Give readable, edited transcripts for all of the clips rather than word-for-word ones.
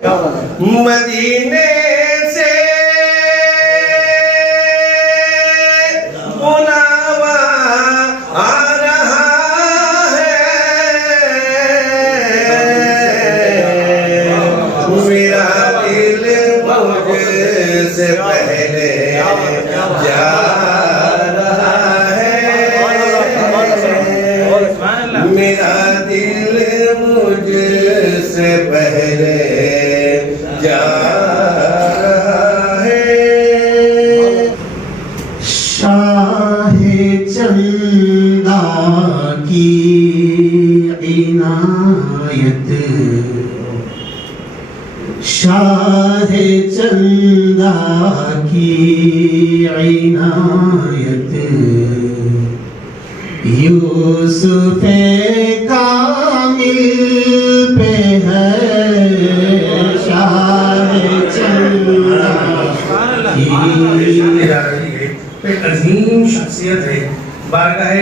مدینے سے بلاوا آ رہا ہے، میرا دل مجھ سے پہلے جا رہا ہے، میرا دل مجھ سے پہلے جا رہا ہے۔ شاہ چندہ کی عنایت، شاہ چندہ کی عنایت، یوسف کامل پہ ہے، شاہ چندہ کی ایک عظیم شخصیت ہے، بارگاہ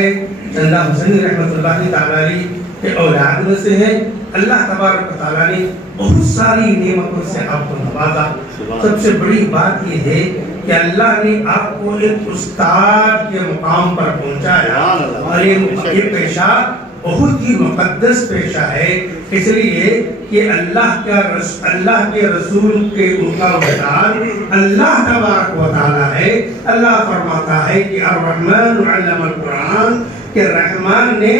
چندہ حسینی رحمۃ اللہ تعالی کے اولاد میں سے ہے۔ اللہ تبارک و تعالیٰ نے بہت ساری نعمتوں سے آپ کو نوازا۔ سب سے بڑی بات یہ ہے کہ اللہ نے آپ کو ایک استاد کے مقام پر پہنچایا، اور یہ پیشہ بہت ہی مقدس پیشہ ہے، اس لیے کہ اللہ کے رسول کے مقابل اللہ تبارک و تعالیٰ ہے۔ اللہ فرماتا ہے کہ الرحمن علم القرآن، کہ رحمان نے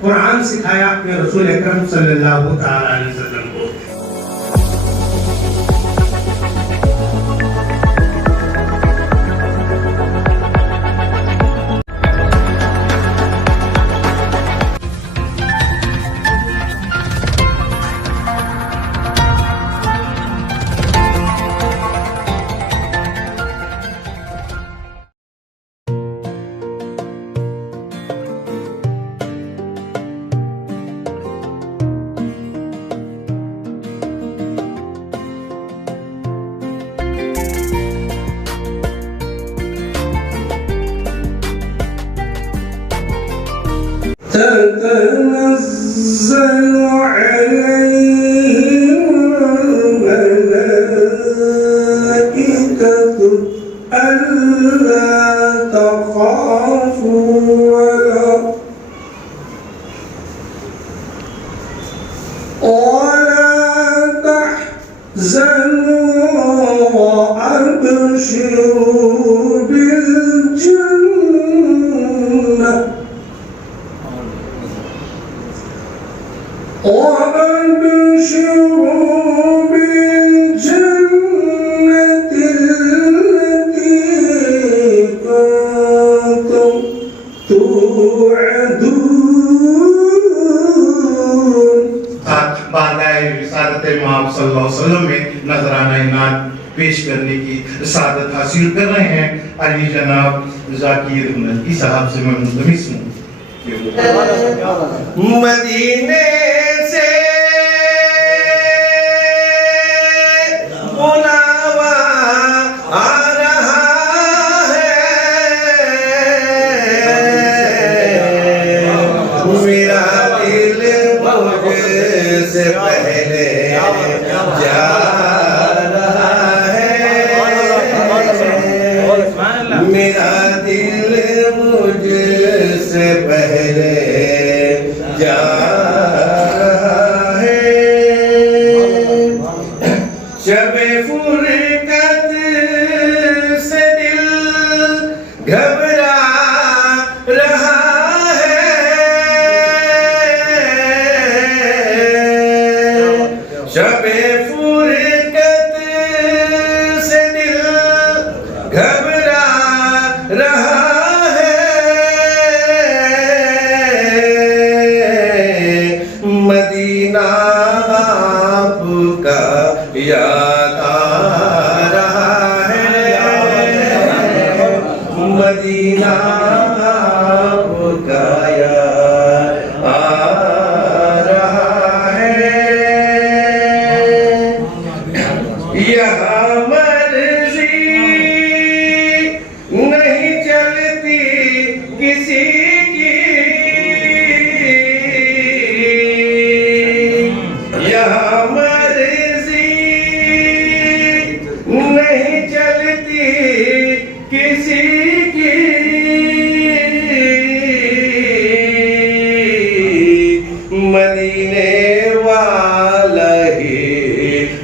قرآن سکھایا اپنے رسول اکرم صلی اللہ تعالیٰ علیہ وسلم کو۔ تتنزل عليهم الملائكة ألا تخافوا ولا تحزنوا وأبشروا بالجنة التي كنتم توعدون۔ بارگاہ رسالت مآب صلی اللہ علیہ وسلم میں نذرانہ عنایت پیش کرنے کی سعادت حاصل کر رہے ہیں علی جناب ذاکر نجدی صاحب سے میں ملتمس ہوں۔ مدینے سے بلاوا آ رہا ہے، میرا دل مجھ سے پہلے جا رہا ہے، میرا دل مجھ سے پہلے جا رہا ہے۔ شب فرقت سے دل گھبرا رہا ہے، شب فرقت سے دل گھبرا رہا ہے، مدینہ آپ کا یاد آ رہا ہے، مدینہ آپ کا یاد آ رہا ہے، یہاں مرضی نہیں چلتی کسی کی، یہاں مرضی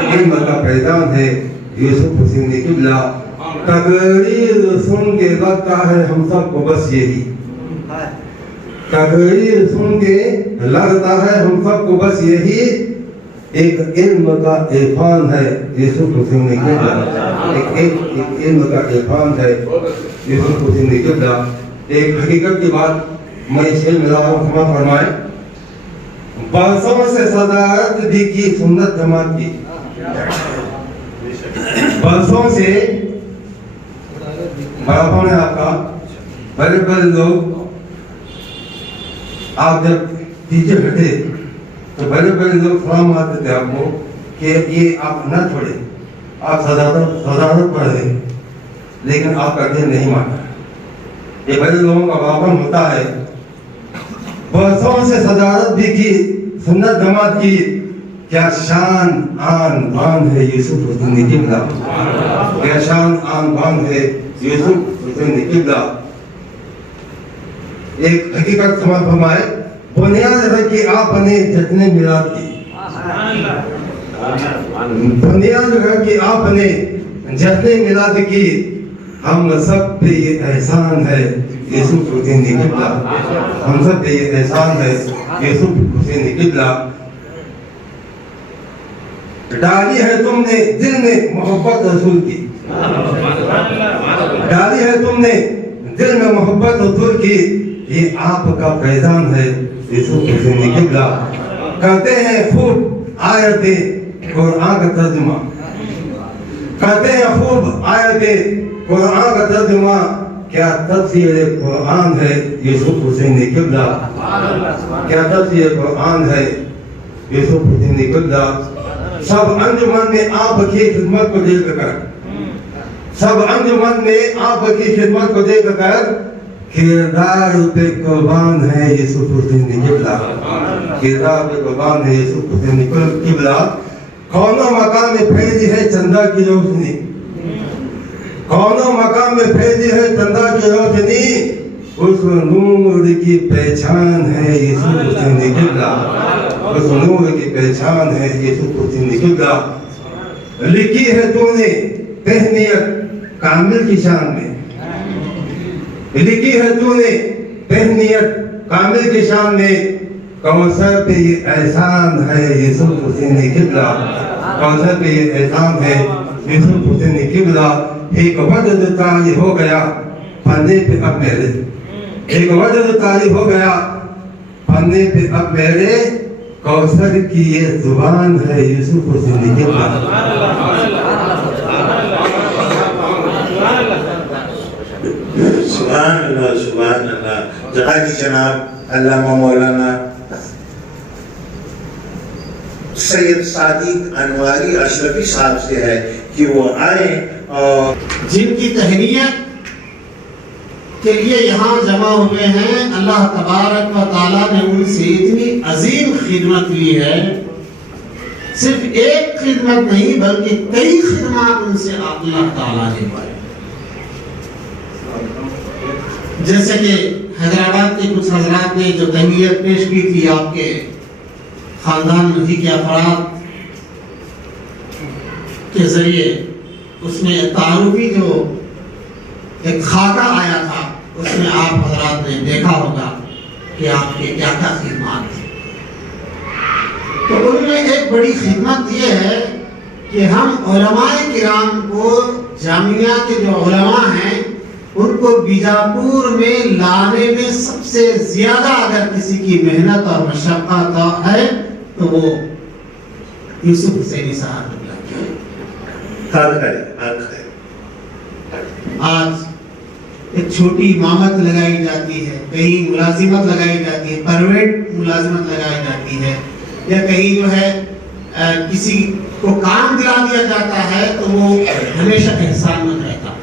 علم کا فیضان ہے یوسف حسین قبلہ تقریر سن کے لگتا ہے ہم سب کو بس یہی تقریر سن کے لگتا ہے ہم سب کو بس یہی ایک علم کا عرفان ہے یوسف حسین قبلہ ایک علم کا عرفان ہے یوسف حسین قبلہ ایک حقیقت کی بات میں اس علم لا ہوں سما فرمائے برسوں سے صدارت بھی کی سنت جماعت کی برسوں سے بڑا ہے آپ کا بڑے بڑے لوگ آپ جب پیچھے ہٹے تو بڑے بڑے لوگ سلام آتے تھے آپ کو کہ یہ آپ نہ چھوڑے آپ صدارت پڑھ دیں لیکن آپ کا دل نہیں مانا یہ بڑے لوگوں کا واقعہ ہوتا ہے برسوں سے صدارت بھی کی سنت جماعت کی کیا شان آن بان ہے یوسف حسین قبلہ کیا شان آن بان ہے یوسف حسین قبلہ ایک حقیقت سمجھ فرمائے بنیاد رکھی آپ نے جتنے میلاد کی بنیاد رکھی آپ نے جتنے میلاد کی ہم سب پہ یہ احسان ہے یوسف حسین قبلہ ہم سب پہ یہ احسان ہے یوسف حسین قبلہ ڈالی ہے تم نے دل میں محبت رسول کی ڈالی ہے تم نے دل میں محبت رسول کی یہ آپ کا فیضان ہے یوسف حسین قبلہ کرتے ہیں خوب آیت قرآن کا ترجمہ کرتے ہیں خوب آیت قرآن کا ترجمہ کیا تفسیر قرآن ہے یوسف حسین قبلہ کیا تفسیر قرآن ہے یوسف حسین قبلہ سب انجمن میں آپ کی خدمت کو دیکھ کر سب انجمن میں آپ کی خدمت کو دیکھ کر کردار پہ قربان ہے یوسف حسین قبلہ کردار پہ قربان ہے یوسف حسین قبلہ کونوں مقام میں پھیلی ہے چندہ کی روشنی کونوں مقام میں پھیلی ہے چندہ کی روشنی اس نور کی پہچان ہے یوسف حسین قبلہ اس نور کی پہچان ہے یوسف حسین قبلہ لکھی ہے تو نے پہنیت کامل کی شان میں لکھی ہے تو نے پہنیت کامل کی شان میں کوثر پہ یہ احسان ہے یوسف حسین قبلہ کوثر پہ یہ احسان ہے یوسف حسین قبلہ ایک وجد تالی ہو گیا پھندے پہ اب میرے ایک وجد تالی ہو گیا پھندے پہ اب میرے کوثر کی یہ زبان ہے یوسف حسین قبلہ سبحان اللہ سبحان اللہ جہاں جناب علامہ مولانا سید صادق انواری اشرفی صاحب سے ہے کہ وہ آئیں اور جن کی تہنیت کے لیے یہاں جمع ہوئے ہیں اللہ تبارک و تعالیٰ نے ان سے اتنی عظیم خدمت لی ہے صرف ایک خدمت نہیں بلکہ کئی خدمات ان سے اللہ تعالیٰ نے پائے جیسے کہ حیدرآباد کے کچھ حضرات نے جو تہنیت پیش کی تھی آپ کے خاندان ہی کے افراد کے ذریعے اس میں تعارفی جو ایک خاکہ آیا تھا اس میں آپ حضرات نے دیکھا ہوگا کہ آپ کے کیا کیا خدمات تھیں تو ان میں ایک بڑی خدمت یہ ہے کہ ہم علماء کرام کو جامعہ کے جو علماء ہیں ان کو بیجاپور میں لانے میں سب سے زیادہ اگر کسی کی محنت اور مشقت ہے تو وہ یوسف حسینی صاحب آج ایک چھوٹی امامت لگائی جاتی ہے کہیں ملازمت لگائی جاتی ہے پرائیویٹ ملازمت لگائی جاتی ہے یا کہیں جو ہے کسی کو کام دلا دیا جاتا ہے تو وہ ہمیشہ احسان مند رہتا ہے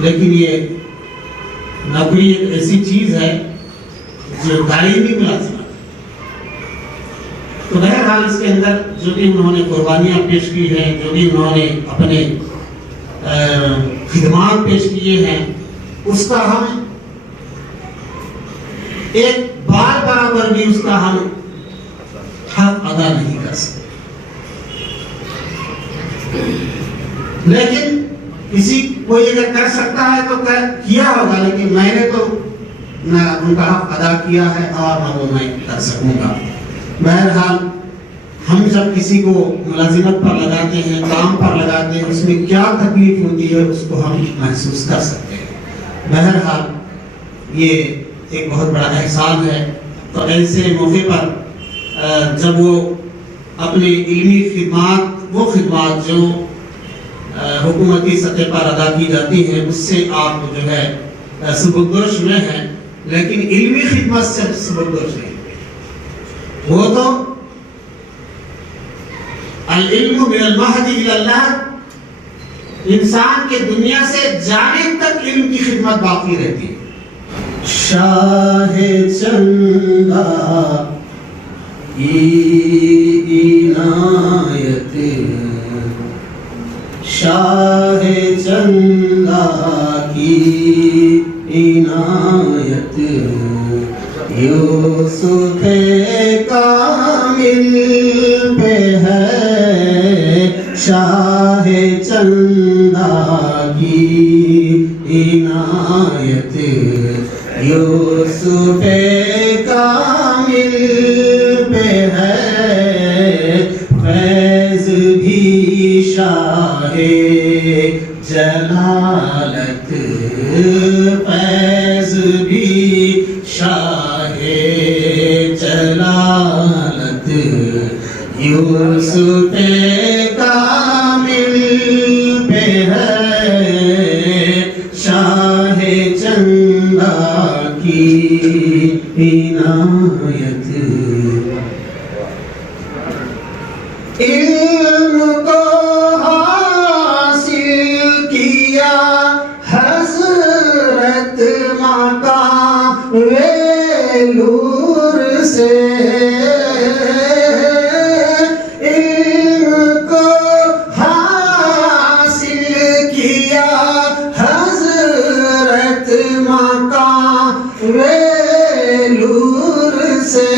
لیکن یہ نوکری ایک ایسی چیز ہے جو دائمی ملازمت ہے تو بہرحال اس کے اندر جو بھی انہوں نے قربانیاں پیش کی ہیں جو بھی انہوں نے اپنے خدمات پیش کیے ہیں اس کا ہم ایک بار برابر بھی اس کا ہم حق ادا نہیں کر سکتے لیکن کسی کوئی اگر کر سکتا ہے تو کیا ہوگا، لیکن میں نے تو نہ ان کا حق ادا کیا ہے اور نہ وہ میں کر سکوں گا۔ بہرحال ہم جب کسی کو ملازمت پر لگاتے ہیں، کام پر لگاتے ہیں، اس میں کیا تکلیف ہوتی ہے اس کو ہم محسوس کر سکتے ہیں۔ بہرحال یہ ایک بہت بڑا احسان ہے۔ تو ایسے موقع پر جب وہ اپنی علمی خدمات، وہ خدمات جو حکومتی سطح پر ادا کی جاتی ہیں، اس سے آپ جو ہے سبکدوش میں ہیں، لیکن علمی خدمت سے سبکدوش نہیں۔ وہ تو العلم من المہد الی اللحد، انسان کے دنیا سے جانے تک علم کی خدمت باقی رہتی ہے۔ شاہ چندہ کی عنایت، شاہ چندہ کی عنایت، یوسف کامل پہ ہے شاہ چندہ کی عنایت، یوسف کامل پہ ہے فیض بھی شاہ جلالت، فیض بھی شاہ جلالت، یوسف کامل پہ ہے شاہ چندہ کی عنایت۔ علم کو حاصل کیا حضرت مقام ویلور سے، علم کو حاصل کیا حضرت مقام ویلور سے،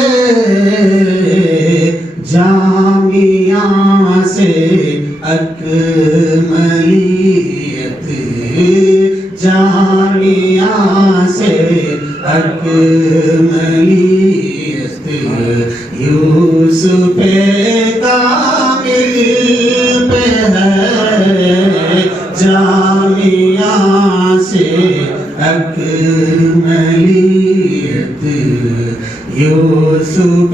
جامعہ سے اکملیت، جامعہ سے اکملیت، یوسف کامل پہ ہے جامعہ سے اکملیت، یوسف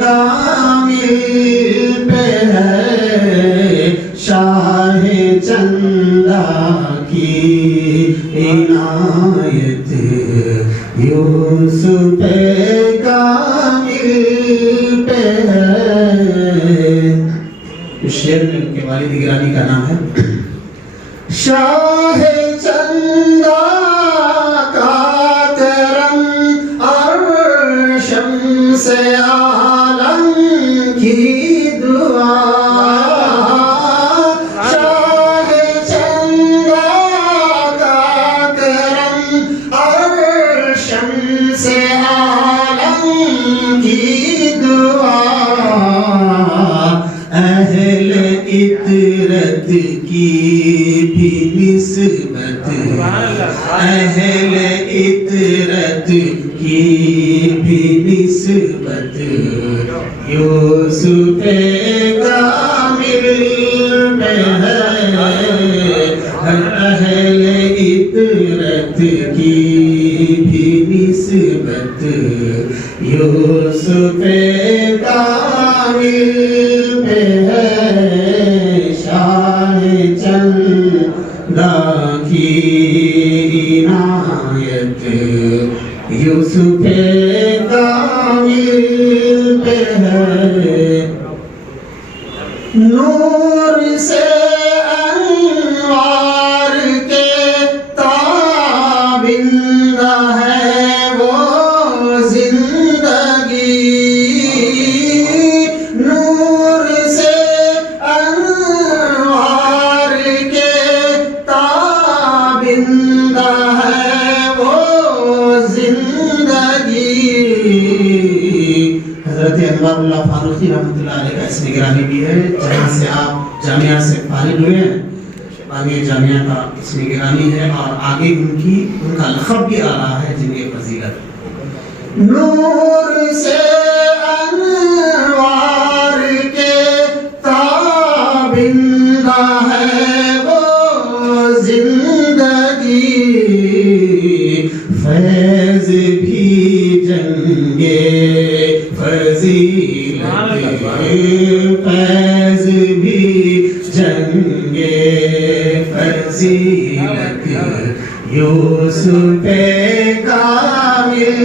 کامل پہ ہے شاہ چندہ کی عنایت، یوسف کامل پہ ہے۔ اس شعر میں ان کے والد گرامی کا نام ہے شاہ چندہ کا کرم اور شمس عالم کی دعا، شاہ چندہ کا کرم اور شمس عالم کی دعا، اہل عطرت کی بھی نسبت، اہل عطرت کی بھی نسبت، یوسف کامل پہ ہے اہل عطرت کی بھی نسبت، یوسف کامل پہ ہے شاہ چندہ کی عنایت، یوسف کامل پہ ہے۔ نور سے انوار کے تابندہ ہے وہ زندگی، نور سے انوار کے تابندہ ہے وہ زندگی۔ حضرت انوار اللہ فاروقی رحمۃ اللہ علیہ کا اسم گرامی بھی ہے، جہاں سے آپ جامعہ سے فارغ ہوئے ہیں، بانیہ جامعہ کا اس میں گرامی ہے، اور آگے ان کا لقب بھی آ رہا ہے جن کی فضیلت نور سے انوار کے تابندہ ہے وہ زندگی، فیض بھی جنگے فضیلت، فیض بھی جنگے فضیلت، یوسف کامل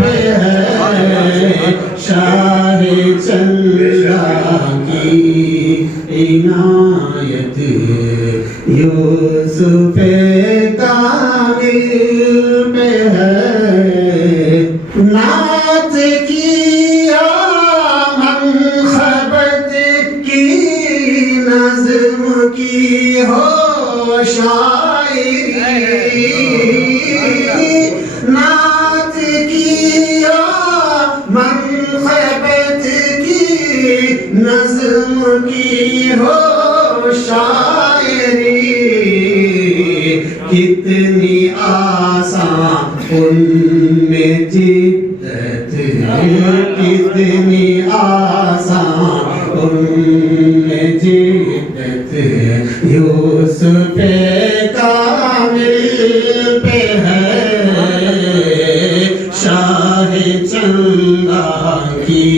میں ہے شاہ چندہ کی عنایت، یوسف کامل میں ہے نعت کی یا منخبت کی نظم کی ہو شاعری، نعت کی یا منخبت کی نظم کی ہو شاعری، کتنی آسان ان میں جدت، کتنی آسان ان میں جدت، یوسف کامل پہ ہے شاہ چندہ کی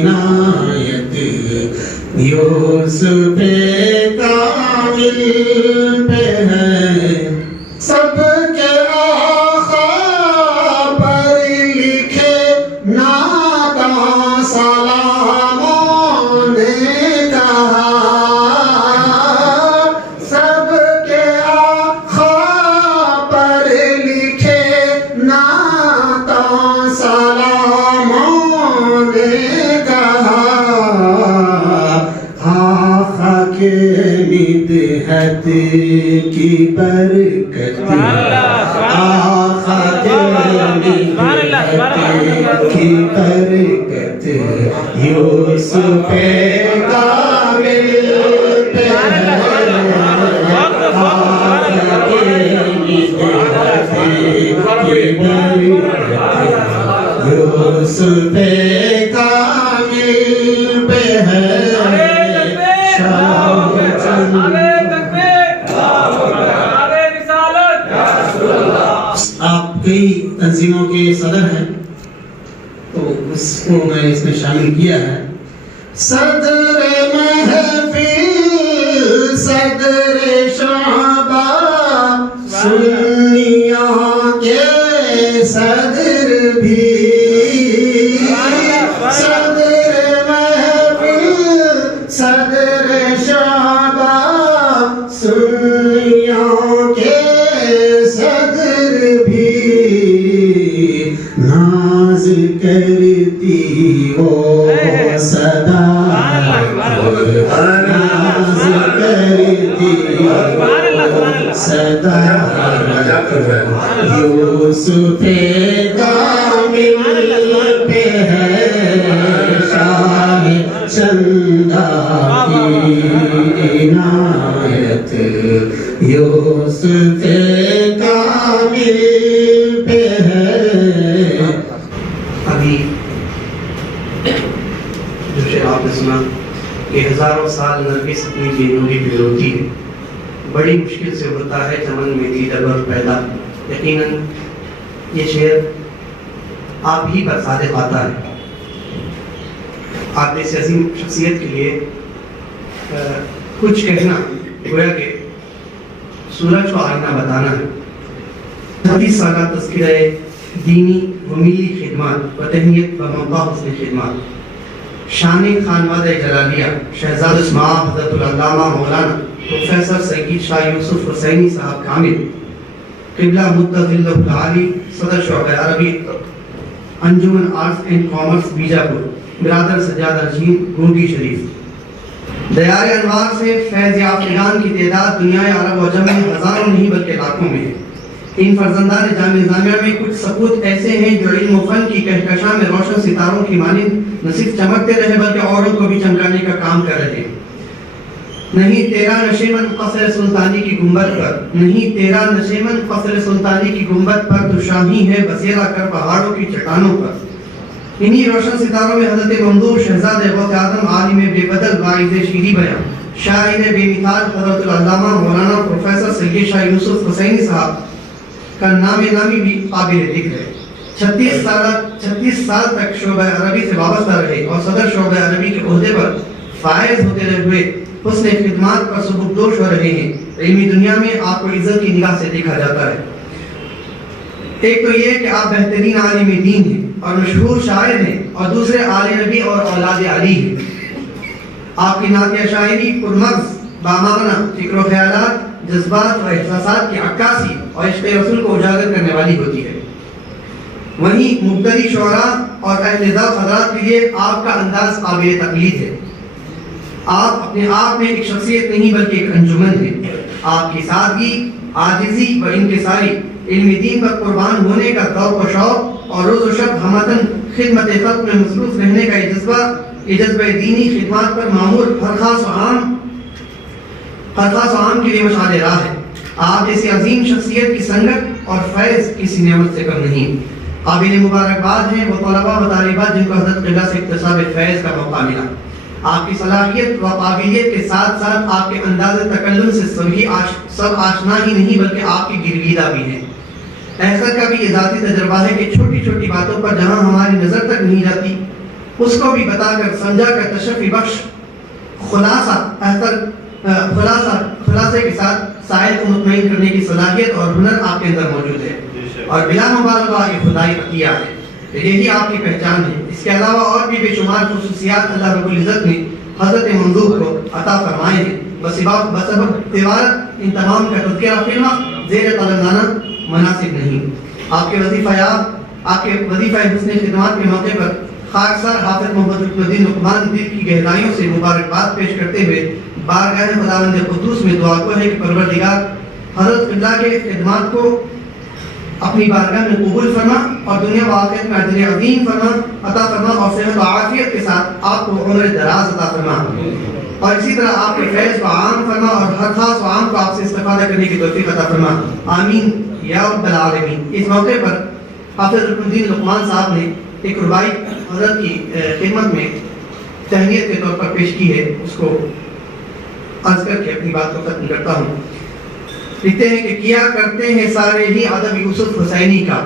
عنایت، یوسف کامل پہ ہے سب کے آقا پر لکھے ناداں سلاموں نے کہا، سب کے آقا پر لکھے ناداں سلاموں نے کہا، آقا کے مدحت کی برکت، آقا کے مدحت کی برکت، یوسف کامل پہ ہے، آقا کے مدحت کی برکت، یوسف کامل پہ ہے شاہ چندہ۔ آپ کئی تنظیموں کے صدر ہیں تو اس کو میں اس میں شامل کیا ہے، صدر محفل صدر شعبہ سنیوں کے صدر بھی، صدر محفل صدر شعبہ سنیوں کے صدر بھی، ناز کرتی وہ صدا، ناز کرتی صدا، یوسف کامل پہ ہے شاہ چندہ کی عنایت، یوسف کامل پہ ہے۔ ابھی جو شعر آپ نے سنا کہ ہزاروں سال نرگس اپنی بینوری پہ روتی ہے، بڑی مشکل سے ہوتا ہے چمن میں دیدہ ور پیدا، یقیناً یہ شعر آپ ہی پر صادق آتا ہے۔ آپ جیسی عظیم شخصیت کے لیے کچھ کہنا گویا کہ سورج کو آئینہ بتانا ہے۔ 30 سالہ تذکرہ دینی و ملی خدمات و تہنیت و موقع حسن خدمات، شان خانوادہ جلالیہ شہزاد اسماعیل حضرت العلامہ مولانا پروفیسر سید شاہ یوسف حسینی صاحب کامل، قبلہ متظل العالی صدر شعبہ عربی انجمن آرٹس اینڈ کامرس بیجاپور، برادر سجاد رشید گونٹی شریف، دیار انوار سے فیض یافتگان کی تعداد دنیا عرب و عجم میں ہزاروں نہیں بلکہ لاکھوں میں ہے۔ ان فرزندان جامع نظامیہ میں کچھ سپوت ایسے ہیں جو علم و فن کی کہکشاں میں روشن ستاروں کی مانند نہ صرف چمکتے رہے بلکہ اوروں کو بھی چمکانے کا کام کر رہے ہیں۔ نہیں تیرا نشیمن قصر سلطانی کی گنبد پر، نہیں تیرا نشیمن قصر سلطانی کی گنبد پر، تو شاہی ہے بسیرا کر پہاڑوں کی چٹانوں پر۔ انہی روشن ستاروں میں حضرت ممدوح شہزاد غوث اعظم عالم بے بدل واعظ شیریں بیاں شاعر بے مثال حضرت العلامہ مولانا پروفیسر سید شاہ یوسف حسینی صاحب کا نام نامی بھی قابل ذکر ہے۔ 36 سال تک شعبہ عربی سے وابستہ رہے اور صدر شعبہ عربی کے عہدے پر فائز ہوتے ہوئے حسن خدمات پر سبکدوش ہو رہے ہیں۔ علمی دنیا میں آپ کو عزت کی نگاہ سے دیکھا جاتا ہے۔ ایک تو یہ کہ آپ بہترین عالم دین ہیں اور مشہور شاعر ہیں، اور دوسرے آل نبی اور اولاد علی ہیں۔ آپ کی نعتیہ شاعری پرمغز، بامعنی فکر و خیالات، جذبات و احساسات کی عکاسی اور عشق رسول کو اجاگر کرنے والی ہوتی ہے۔ وہیں مبتدی شعراء اور اہل ذوق حضرات کے لیے آپ کا انداز قابل تقلید ہے۔ آپ اپنے آپ میں ایک شخصیت نہیں بلکہ ایک انجمن ہے۔ آپ کی سادگی، عاجزی و انکساری، علم دین پر قربان ہونے کا ذوق و شوق اور روز و شب ہمدن خدمت خلق میں مصروف رہنے کا یہ جذبہ دینی خدمات پر معمور ہر خاص و عام کے لیے مشعل راہ ہے۔ آپ جیسی عظیم شخصیت کی سنگت اور فیض کسی نعمت سے کم نہیں۔ قابل مبارکباد ہیں وہ طلباء و طالبات جن کو حضرت قبلہ سے اکتساب فیض کا موقع ملا۔ آپ کی صلاحیت و قابلیت کے ساتھ ساتھ آپ کے انداز تکلم سے سب آشنا ہی نہیں بلکہ آپ کی گرویدہ بھی ہیں۔ احسن کا بھی یہ ذاتی تجربہ ہے کہ چھوٹی چھوٹی باتوں پر جہاں ہماری نظر تک نہیں جاتی اس کو بھی بتا کر سمجھا کر تشفی بخش خلاصے کے ساتھ سائل کو مطمئن کرنے کی صلاحیت اور ہنر آپ کے اندر موجود ہے، اور بلا مبالغہ یہ خدائی عطیہ ہے۔ یہی آپ کی پہچان ہے۔ اس کے علاوہ اور بھی بے شمار خصوصیات اللہ رب العزت نے حضرت ممدوح کو عطا فرمائے ہیں۔ بسبب تیوارت ان تمام کا تذکرہ فلمہ زیر تلنگانہ مناسب نہیں۔ آپ کے وظیفہ حسن خدمات کے موقع پر خاکسار حافظ محمد رکن الدین لقمان دل کی گہرائیوں سے مبارکباد پیش کرتے ہوئے بارگاہ خداوند قدوس میں دعا کو ہے کہ پروردگار حضرت قبلہ کے خدمات کو اپنی بارگاہ میں قبول فرما اور دنیا و آخرت میں اجر عظیم عطا فرما، اور صحت و عافیت کے ساتھ آپ کو عمر دراز عطا فرما، اور اسی طرح آپ کے فیض کو عام فرما اور ہر خاص و عام کو آپ سے استفادہ کرنے کی توفیق عطا فرما، آمین یا رب العالمین۔ اس موقع پر حافظ رکن الدین لقمان صاحب نے ایک ربائی حضرت کی خدمت میں تہنیت کے طور پر پیش کی ہے، اس کو عرض کر کے اپنی بات کو ختم کرتا ہوں۔ لکھتے ہیں کہ کیا کرتے ہیں سارے ہی ادب یوسف حسینی کا،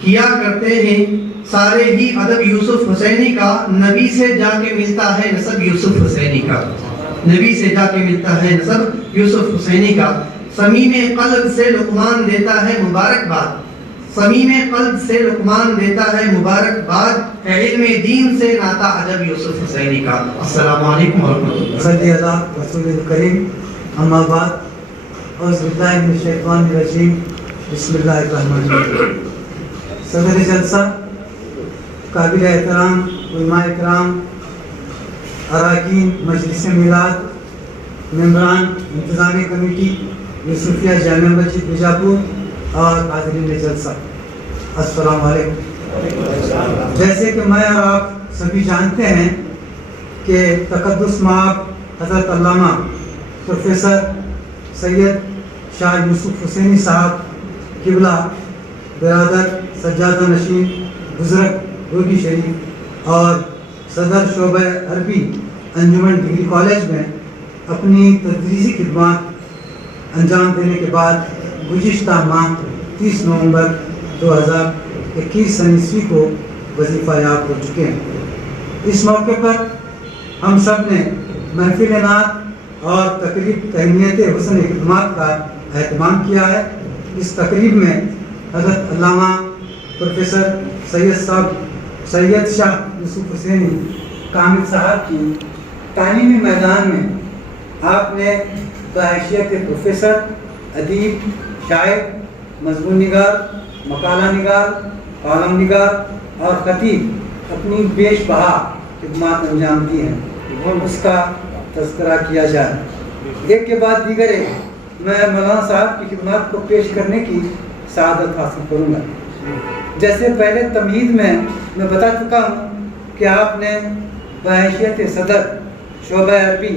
کیا کرتے ہیں سارے ہی ادب یوسف حسینی کا، نبی سے جا کے ملتا ہے نسب یوسف حسینی کا، نبی سے جا کے ملتا ہے نسب یوسف حسینی کا۔ صمیم قلب سے لقمان دیتا ہے مبارکباد، صمیم قلب سے لقمان دیتا ہے مبارکباد، علم دین سے ناتا ادب یوسف حسینی کا۔ السلام علیکم ورحمۃ اللہ۔ صلی اللہ رسول الکریم، اما بعد، اعوذ باللہ من الشیطان الرجیم، بسم اللہ الرحمن الرحیم۔ صدر جلسہ، قابل احترام علماء اکرام، اراکین مجلس میلاد، ممبران انتظامی کمیٹی یوسفیہ جامعہ مسجد بیجاپور اور حاضرین جلسہ، السلام علیکم۔ جیسے کہ میں اور آپ سبھی جانتے ہیں کہ تقدس مآب حضرت علامہ پروفیسر سید شاہ یوسف حسینی صاحب قبلہ برادر سجادہ نشین بزرگ روگی شریف اور صدر شعبہ عربی انجمن ڈگری کالج میں اپنی تدریسی خدمات انجام دینے کے بعد گزشتہ ماہ 30 نومبر 2021 عیسوی کو وظیفہ یاب ہو چکے ہیں۔ اس موقع پر ہم سب نے محفل نعت اور تقریب تہنیت حسن خدمات کا اہتمام کیا ہے۔ اس تقریب میں حضرت علامہ پروفیسر سید شاہ یوسف حسینی کامل صاحب کی تعلیمی میدان میں آپ نے بحیثیت پروفیسر، ادیب، شاعر، مضمون نگار، مقالہ نگار، کالم نگار اور خطیب اپنی بیش بہا خدمات انجام دی ہیں، اس کا تذکرہ کیا جائے۔ ایک کے بعد دیگر میں مولانا صاحب کی خدمات کو پیش کرنے کی سعادت حاصل کروں گا۔ جیسے پہلے تمہید میں بتا چکا ہوں کہ آپ نے بحیثیت صدر شعبہ عربی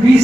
20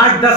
8-10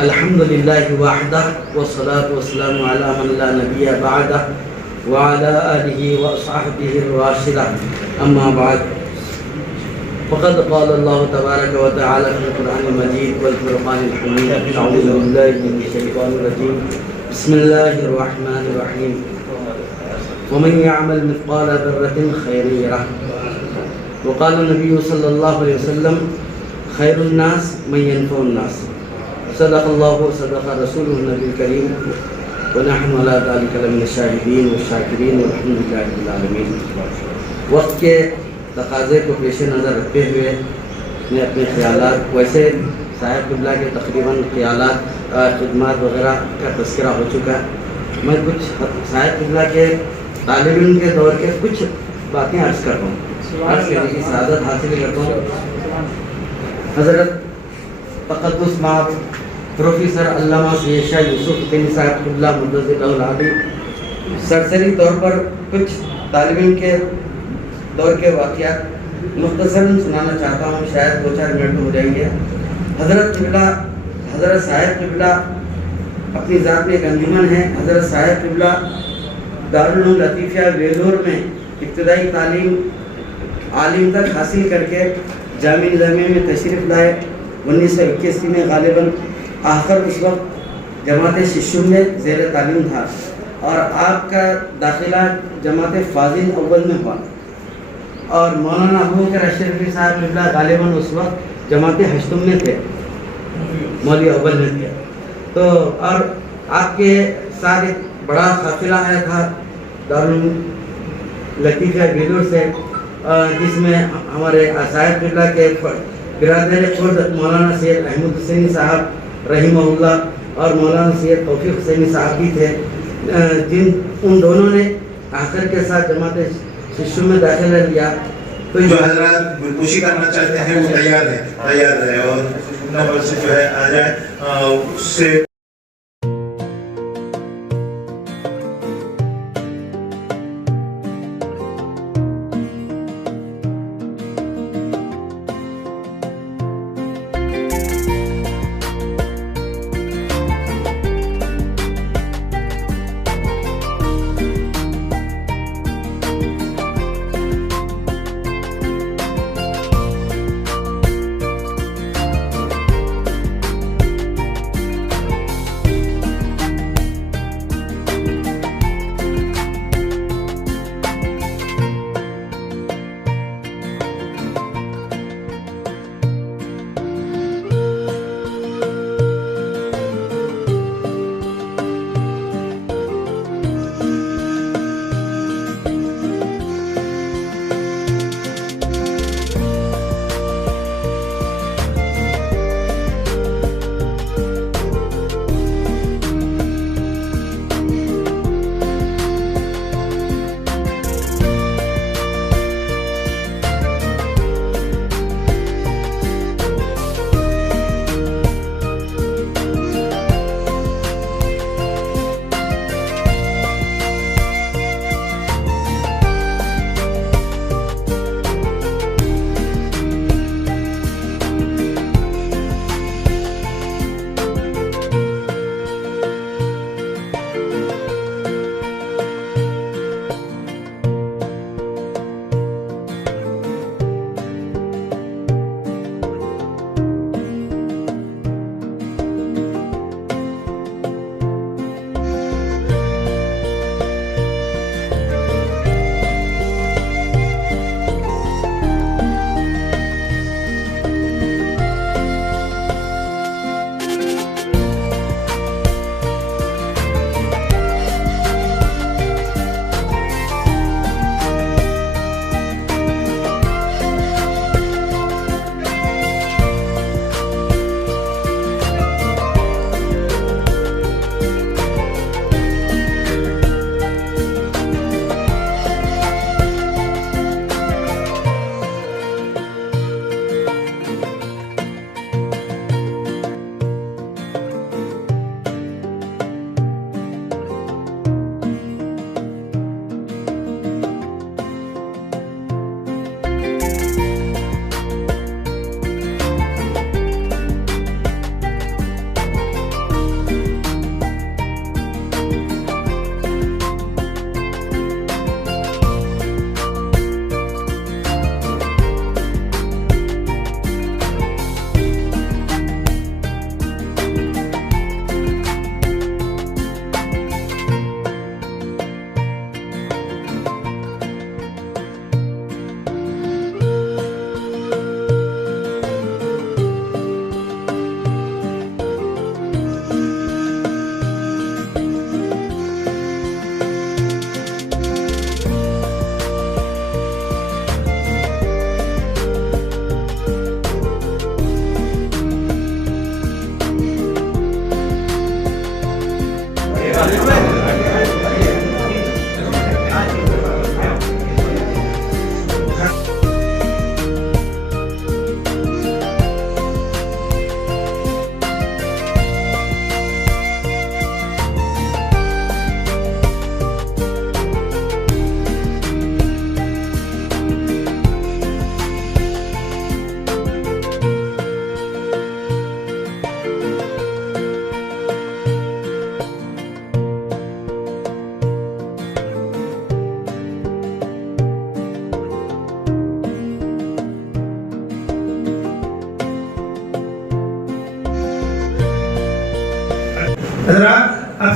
الحمد لله وحده والصلاة والسلام على من لا نبي بعده وعلى آله وصحبه الراشدة أما بعد فقد قال الله تبارك وتعالى في القرآن المجيد والفرقان الحميد أعوذ بالله من الشيطان الرجيم بسم الله الرحمن الرحيم ومن يعمل مثقال ذرة خيرا يره وقال النبي صلى الله عليه وسلم خير الناس من ينفع الناس صدق الله وصدق رسوله النبي الكريم ونحن على ذلك لمن الشاهدين والشاكرين والحمد لله رب العالمين. وقت کے تقاضے کو پیش نظر رکھتے ہوئے میں اپنے خیالات ویسے صاحب قبلہ کے تقریباً خیالات خدمات وغیرہ کا تذکرہ ہو چکا ہے. میں کچھ صاحب قبلہ کے طالب علم کے دور کے کچھ باتیں عرض کرتا ہوں، عرض کرنے کی سعادت حاصل کرتا ہوں. حضرت تقدس مآب پروفیسر علامہ سید شاہ یوسف حسینی صاحب قبلہ مدظ اللہ العالی سرسری طور پر کچھ طالب علم کے دور کے واقعات مختصراً سنانا چاہتا ہوں، شاید 2-4 منٹ میں ہو جائیں گے. حضرت صاحب قبلہ اپنی ذات میں ایک انجمن ہے. حضرت صاحب قبلہ دارالعلوم لطیفیہ ویلور میں ابتدائی تعلیم عالم تک حاصل کر کے جامعہ نظامیہ میں تشریف لائے. 1981 میں غالباً آخر اس وقت جماعت ششم میں زیر تعلیم تھا اور آپ کا داخلہ جماعت فاضل اول میں ہوا اور مولانا ابوبکر اشرفی صاحب قبلہ غالباً اس وقت جماعت ہشتم میں تھے، مولوی اول میں تھے. تو اور آپ کے ساتھ ایک بڑا قافلہ آیا تھا دارالعلوم لطیفیہ ویلور سے، جس میں ہمارے صاحب قبلہ کے برادر خود مولانا سید احمد حسینی صاحب رحمہ اللہ اور مولانا سید توفیق حسینی صاحب بھی تھے، ان دونوں نے آخر کے ساتھ جماعت ششم میں داخلہ لیا. تو جو حضرات گلپوشی کرنا چاہتے ہیں وہ تیار ہے اور نمبر سے جو ہے آ جائے اس سے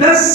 10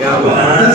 10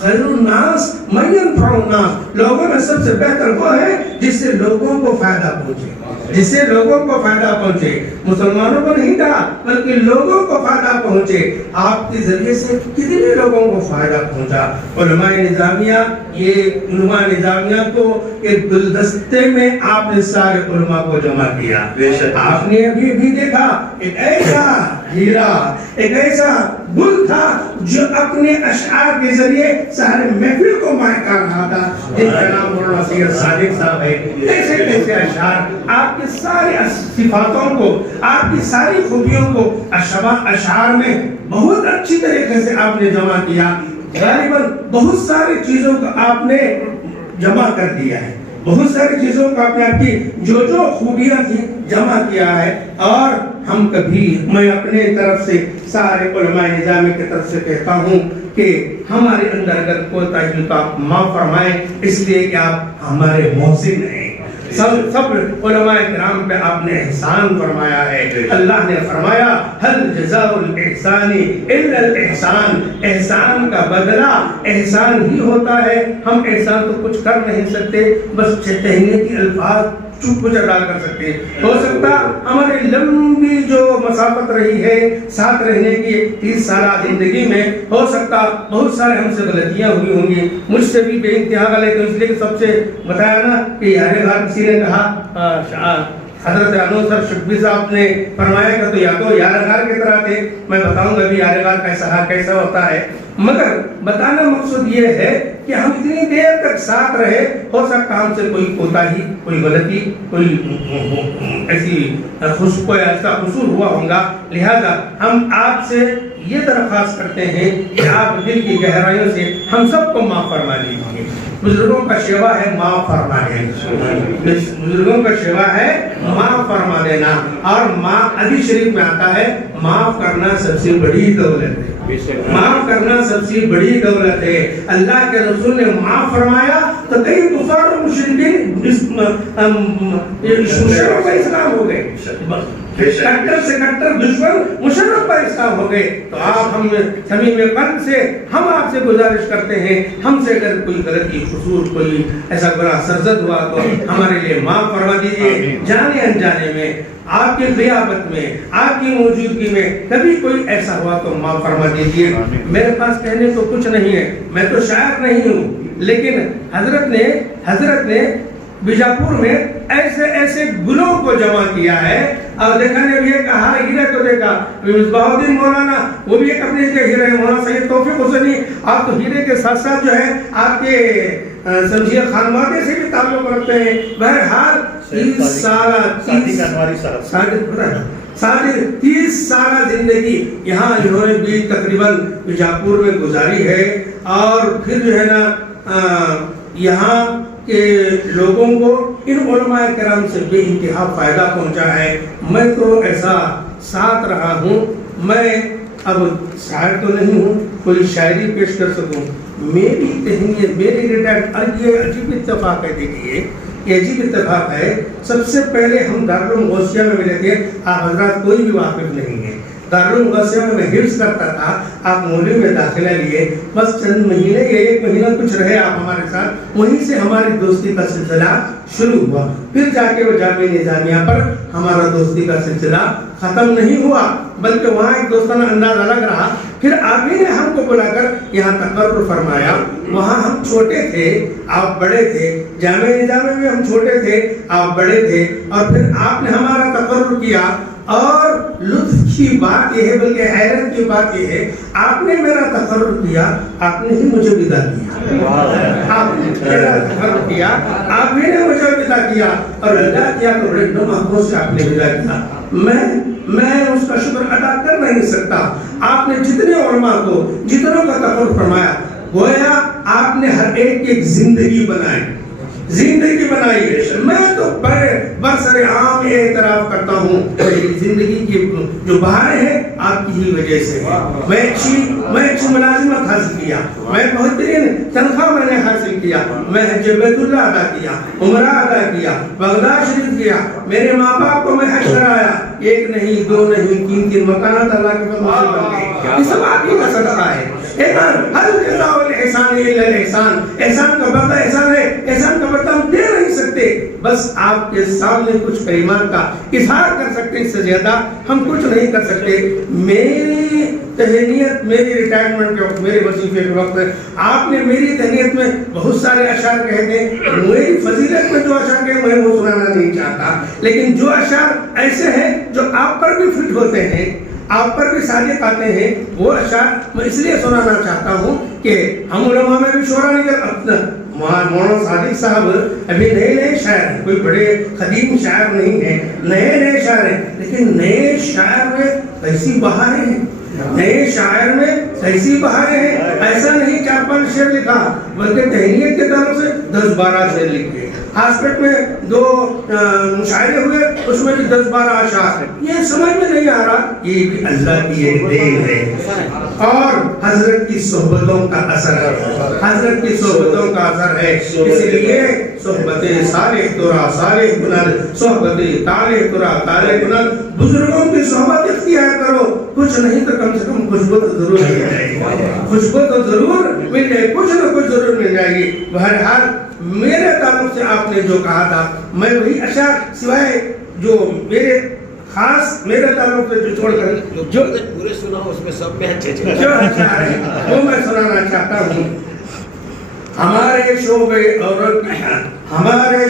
خیر الناس من ينفع الناس، لوگوں میں سب سے بہتر وہ ہے جس سے لوگوں کو فائدہ پہنچے، جس سے لوگوں کو فائدہ پہنچے، مسلمانوں کو نہیں کہا بلکہ لوگوں کو فائدہ پہنچے۔ آپ کے ذریعے سے کتنے لوگوں کو فائدہ پہنچا۔ علماء نظامیہ، یہ علماء نظامیہ کو ایک گلدستے میں آپ نے سارے علماء کو جمع کیا۔ آپ نے ابھی بھی دیکھا ایک ایسا ہیرا، ایک ایسا گل تھا جو اپنے اشعار کے ذریعے سارے محفل کو مہکا رہا تھا، جن کا نام مولانا سید صادق صاحب ہے۔ ایسے ایسے اشعار آپ کے سارے صفاتوں کو، آپ کی ساری خوبیوں کو اشعار میں بہت اچھی طریقے سے آپ نے جمع کیا۔ غالباً بہت ساری چیزوں کو آپ نے جمع کر دیا ہے، بہت ساری چیزوں کو آپ نے آپ کی جو خوبیاں تھیں جمع کیا ہے۔ اور ہم کبھی، میں اپنے طرف سے سارے علماء نظامیہ کی طرف سے کہتا ہوں کہ ہمارے اندر اگر کوتاہی ہو تو آپ معاف فرمائیں، اس لیے کہ آپ ہمارے محسن ہیں۔ سب علماء کرام پہ آپ نے احسان فرمایا ہے۔ اللہ نے فرمایا هل جزاء الاحسان الا الاحسان، احسان کا بدلہ احسان ہی ہوتا ہے۔ ہم احسان تو کچھ کر نہیں سکتے، بس کہنے کی الفاظ چپ کچھ ادا کر سکتے۔ ہو سکتا ہماری لمبی جو مسافت رہی ہے ساتھ رہنے کی 30 سالہ زندگی میں، ہو سکتا بہت سارے ہم سے غلطیاں ہوئی ہوں گی، مجھ سے بھی بے انتہا غلط ہے۔ اس لیے کہ سب سے بتایا نا کہ یار گھر کسی نے کہا، حضرت انوسر شبی صاحب نے فرمایا کہ تو یا تو یارغار کی طرح تھے، میں بتاؤں گا بھی یارغار کیسا ہوتا ہے، مگر بتانا مقصود یہ ہے کہ ہم اتنی دیر تک ساتھ رہے، ہو سکتا ہم سے کوئی کوتاہی، کوئی غلطی، کوئی ایسا قصور ہوا ہوگا، لہذا ہم آپ سے یہ درخواست کرتے ہیں کہ آپ دل کی گہرائیوں سے ہم سب کو معاف فرما دیجیے۔ بزرگوں کا شیوا ہے معاف فرما دینا، بزرگوں کا شیوا ہے معاف فرما دینا، اور حدیث شریف میں آتا ہے معاف کرنا سب سے بڑی دولت ہے، معاف کرنا سب سے بڑی دولت ہے۔ اللہ کے رسول نے معاف فرمایا تو کئی کفار اور مشرکین مشرک پر اسلام ہو گئے، کٹر سے کٹر دشمن مشرک پر اسلام ہو گئے۔ تو آپ ہم صمیم قلب سے ہم آپ سے گزارش کرتے ہیں، ہم سے اگر کوئی غلطی قصور، کوئی ایسا برا سرزد ہوا تو ہمارے لیے معاف فرما دیجیے۔ جانے انجانے میں، آپ کی غیابت میں، آپ کی موجودگی میں کبھی کوئی ایسا ہوا تو معاف فرما دیجیے۔ میرے پاس کہنے تو کچھ نہیں ہے، میں تو شاعر نہیں ہوں، لیکن حضرت نے بیجاپور میں ایسے گلوں کو جمع کیا ہے، اور دیکھا نے بھی کہا ہیرے کو دیکھا، مصباح الدین مولانا وہ بھی ایک اپنے کے ہیرے، مولانا سید توفیق حسینی، آپ تو ہیرے کے ساتھ ساتھ جو ہے آپ کے سمجھیے خانوادے سے بھی تعلق رکھتے ہیں۔ بہرحال 30 سالہ زندگی یہاں انہوں نے بھی تقریباً بیجاپور میں گزاری ہے، اور پھر جو ہے نا یہاں کے لوگوں کو ان علماء کرام سے بے انتہا فائدہ پہنچا ہے۔ میں تو ایسا ساتھ رہا ہوں، میں اب شاعر تو نہیں ہوں کوئی شاعری پیش کر سکوں، میری کہیں میری ریٹائرڈ، اور یہ عجیب اتفاق ہے، دیکھیے یہ عجیب اتفاق ہے۔ سب سے پہلے ہم دارالعلوم غوثیہ میں ملے تھے، آپ حضرات کوئی بھی واقف نہیں ہے، دارالعلوم غوثیہ میں حفظ کرتا تھا، آپ مولوی میں داخلہ لیے، بس چند مہینے یا 1 مہینہ کچھ رہے آپ ہمارے ساتھ، وہیں سے ہماری دوستی کا سلسلہ شروع ہوا۔ پھر جا کے وہ جامعہ نظامیہ پر ہمارا دوستی کا سلسلہ ختم نہیں ہوا، بلکہ وہاں ایک دوستانہ انداز الگ رہا۔ پھر آپ ہی نے ہم کو بلا کر یہاں تقرر فرمایا، وہاں ہم چھوٹے تھے آپ بڑے تھے، جامعہ نظامیہ میں ہم چھوٹے تھے آپ بڑے تھے، اور پھر آپ نے ہمارا تقرر کیا۔ اور لطف کی بات یہ ہے، بلکہ حیرت کی بات یہ ہے، آپ نے میرا تقرر کیا، آپ نے ہی مجھے ودا کیا، آپ نے میرا تقرر کیا، آپ ہی نے مجھے ودا کیا، اور ودا کیا تو بڑے محبوب سے آپ نے ودا کیا۔ میں اس کا شکر ادا کر نہیں سکتا۔ آپ نے جتنے علماء کو جتنوں کا تقرر فرمایا، گویا آپ نے ہر ایک کی ایک زندگی بنائی، زندگی بنائی ہے۔ میں تو برسر عام اعتراف کرتا ہوں کہ زندگی کی جو بہاریں ہیں آپ کی ہی وجہ سے ہے۔ میں اچھی ملازمت حاصل کیا، میں بہترین تنخواہ میں نے حاصل کیا، میں حج بیت اللہ ادا کیا، عمرہ ادا کیا، بغداد شریف کیا، میرے ماں باپ کو میں حج کرایا، 1 نہیں 2 نہیں 3 مکانات اللہ کے فضل سے بن گئے۔ یہ سب آپ ہی کا صدقہ ہے، حل جزاء الاحسان الا الاحسان، احسان کا بدلہ احسان ہے، احسان کا بدلہ ہم دے نہیں سکتے، بس آپ کے سامنے کچھ کلمات کا اظہار کر سکتے ہیں، اس سے زیادہ ہم کچھ نہیں کر سکتے۔ میری تہنیت، میری ریٹائرمنٹ کے وقت، میرے وظیفے کے وقت آپ نے میری تہنیت میں بہت سارے اشعار کہے تھے، میری فضیلت میں جو اشعار کہے میں وہ سنانا نہیں چاہتا، لیکن جو اشعار ایسے ہیں جو آپ پر بھی فٹ ہوتے ہیں، آپ پر بھی صادق آتے ہیں، وہ اشعار میں اس لیے سنانا چاہتا ہوں کہ ہم علماء میں بھی شعرا نہیں کر، مولانا صادق صاحب ابھی نئے شاعر ہیں، کوئی بڑے قدیم شاعر نہیں ہیں، نئے شاعر ہیں، لیکن نئے شاعر میں کیسی بہاریں ہیں، نئے شاعر میں کیسی بہاریں ہیں، ایسا نہیں 4-5 شعر لکھا بلکہ تہنیت کے تعلق سے 10-12 شعر لکھے، ہاسپٹ میں 2 مشاعرے ہوئے اس میں بھی 10-12 اشعار، یہ سمجھ میں نہیں آ رہا، یہ بھی اللہ کی ایک دین ہے اور حضرت کی صحبتوں کا اثر ہے، حضرت کی صحبتوں کا اثر ہے، اس لیے صحبت صالح ترا صالح کنل، صحبت طالح ترا طالح کنل، بزرگوں کی صحبت اختیار کرو، کچھ نہیں تو کم سے کم خوشبو تو ضرور مل جائے گی، خوشبو تو ضرور مل جائے گی، کچھ نہ کچھ ضرور مل جائے گی۔ بہرحال میرے تعلق سے آپ نے جو کہا تھا میں وہی اشعار سوائے جو میرے خاص میرے تعلق سے جو چھوڑ کر جو پورے سنا اس میں سب میں اچھے جو اشعار ہیں وہ میں سنانا چاہتا ہوں۔ ہمارے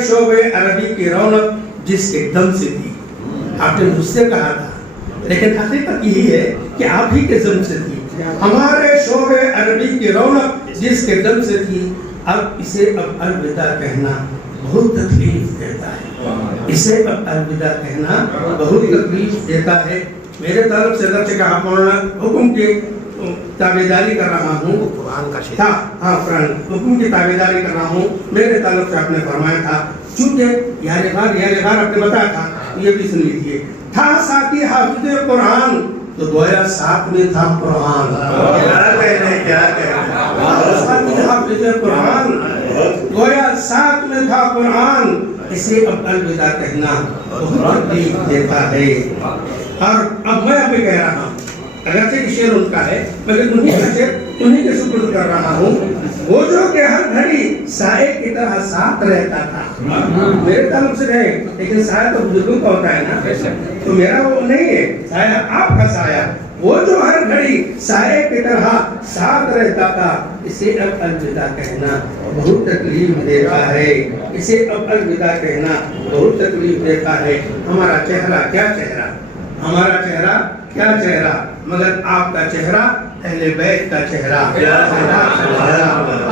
شعبے عربی کی رونق جس کے دم سے تھی، آپ نے مجھ سے کہا تھا لیکن حقیقت یہی ہے کہ آپ ہی کے دم سے تھی، ہمارے شعبے عربی کی رونق جس کے دم سے تھی، اب اسے اب الوداع کہنا بہت تکلیف دیتا ہے، اسے اب الوداع کہنا بہت تکلیف دیتا ہے۔ میرے طرف سے اگرچہ کہ آپ مولانا حکم کی تابعداری کر رہا ہوں، قرآن کا شعر، ہاں قرآن حکم کی تابعداری کر رہا ہوں، میرے تعلق سے آپ نے فرمایا تھا چونکہ یار غار آپ نے بتایا تھا، یہ بھی سن لیجیے، تھا ساتھی حافظ قرآن تو گویا ساتھ میں تھا قرآن، کیا کہنا ساتھی حافظ قرآن گویا ساتھ میں تھا قرآن، اسے اب الوداع کہنا بہت تکلیف دیتا ہے۔ اور اب میں ابھی کہہ رہا ہوں اگرچہ کہ شعر ان کا ہے مگر انہیں کے سپرد کر رہا ہوں، وہ جو کہ ہر گھڑی سائے کی طرح ساتھ رہتا تھا، میرے تعلق سے رہے لیکن سایہ تو بزرگوں کا ہوتا ہے نا، تو میرا وہ نہیں ہے، سایہ آپ کا سایہ، وہ جو ہر گھڑی سائے کی طرح ساتھ رہتا تھا، اسے اب الوداع کہنا بہت تکلیف دیتا ہے، اسے اب الوداع کہنا بہت تکلیف دیتا ہے۔ ہمارا چہرہ کیا چہرہ، ہمارا چہرہ کیا چہرہ، مگر آپ کا چہرہ اہل بیت کا چہرہ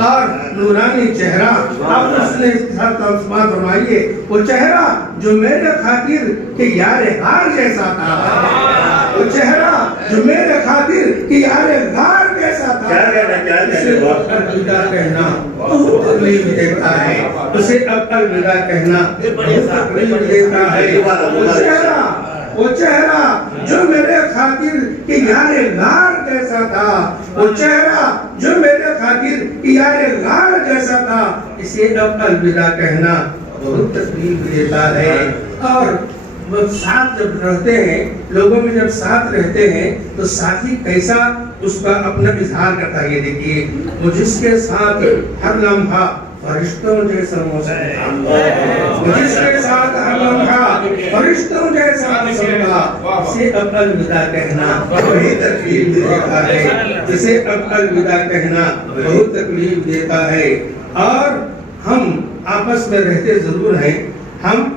اور نورانی چہرہ، آپ اس نے ساتھ فرمائیے وہ چہرہ جو میرے خاطر کہ یار غار جیسا تھا، وہ چہرہ جو میرے خاطر کہ یار غار جیسا تھا، اسے اب الوداع کہنا بہت تکلیف دیتا ہے، اسے اب الوداع کہنا بہت تکلیف دیتا ہے۔ وہ چہرہ جو میرے خاطر کہ یار غار جیسا تھا، وہ چہرہ جو میرے خاطر کہ یار غار جیسا تھا، اسے اب الوداع کہنا بہت تکلیف دیتا ہے۔ اور وہ ساتھ جب رہتے ہیں، لوگوں میں جب ساتھ رہتے ہیں تو ساتھی کیسا اس کا اپنا اظہار کرتا ہے، یہ دیکھیے، وہ جس کے ساتھ ہر لمحہ فرشتوں جیسا موسم تھا، جس کے ساتھ ہر لمحہ فرشتوں جیسا موسم تھا، اسے اب الوداع کہنا بہت تکلیف دیتا ہے، اسے اب الوداع کہنا بہت تکلیف دیتا ہے۔ اور ہم آپس میں رہتے ضرور ہیں، ہم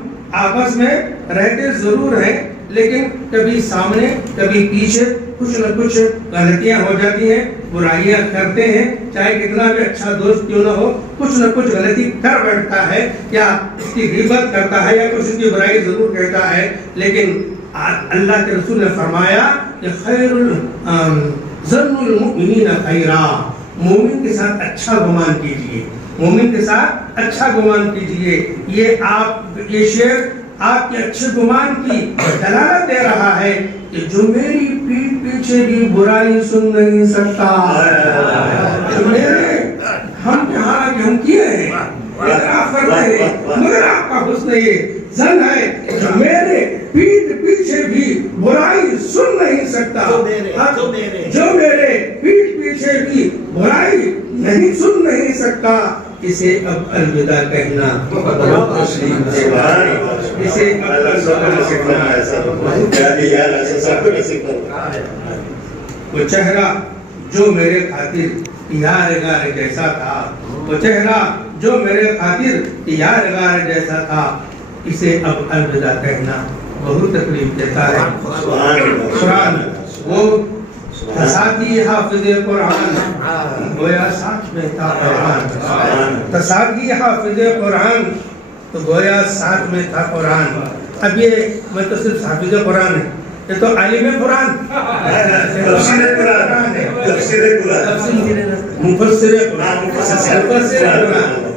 آپس میں رہتے ضرور ہیں، لیکن کبھی سامنے کبھی پیچھے کچھ نہ کچھ غلطیاں ہو جاتی ہیں، برائیاں کرتے ہیں، چاہے کتنا بھی اچھا دوست کیوں نہ ہو، کچھ نہ کچھ غلطی کر بیٹھتا ہے، یا اس کی غیبت کرتا ہے یا کچھ اس کی برائی ضرور کہتا ہے، لیکن اللہ کے رسول نے فرمایا کہ خیر ظن المؤمنین خیرا، مومن کے ساتھ اچھا گمان کیجئے، مومن کے ساتھ اچھا گمان کیجئے۔ یہ شعر آپ کے اچھے گمان کی دلالت دے رہا ہے کہ جو میری پیٹھ پیچھے بھی برائی سن نہیں سکتا، جو میرے ہم کہاں کہ ہم کیے ہیں، اعتراف کرتے ہیں، مگر آپ کا حسن یہ ظن ہے جو میرے پیٹھ پیچھے بھی برائی سن نہیں سکتا، جو میرے پیٹھ پیچھے بھی اسے اب الوداع کہنا بہت تسلیم سے اسے وہ چہرہ جو میرے خاطر یار غار جیسا تھا، وہ چہرہ جو میرے خاطر یار غار جیسا تھا، اسے اب الوداع کہنا بہت تکلیف دیتا ہے۔ قرآن وہ تصادی حافظ قرآن گویا ساتھ میں تھا قرآن، تصادی حافظ قرآن تو گویا ساتھ میں تھا قرآن۔ اب یہ میں تو صرف حافظ قرآن ہے، یہ تو عالم قرآن، تفسیر قرآن ہے، مفسر قرآن،